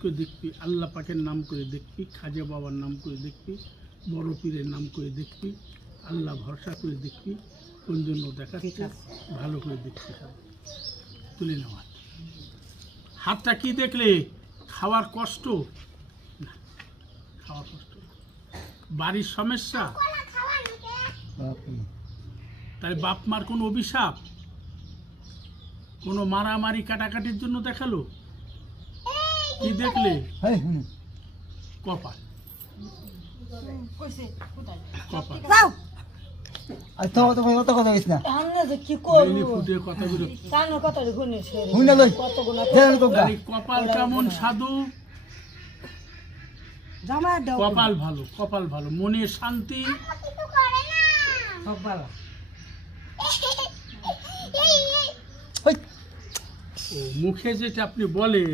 করে দেখবি, আল্লাহ পাকের নাম করে দেখবি, খাজা বাবার নাম করে দেখবি, বড় পীরের নাম করে দেখবি, আল্লাহ ভরসা করে দেখবি, কোন জন্য দেখাচ্ছে ভালো করে দেখতে হবে। তুলে নেওয়া হাতটা কি দেখলে? খাওয়ার কষ্ট না, খাওয়ার কষ্ট না, বাড়ির সমস্যা, তাই বাপ মার কোনো অভিশাপ, কোনো মারামারি কাটাকাটির জন্য দেখালো? কি দেখলে? কপাল, কপাল। কপাল কেমন সাধু? কপাল ভালো, কপাল ভালো, মনে শান্তি, মুখে যেটা আপনি বলেন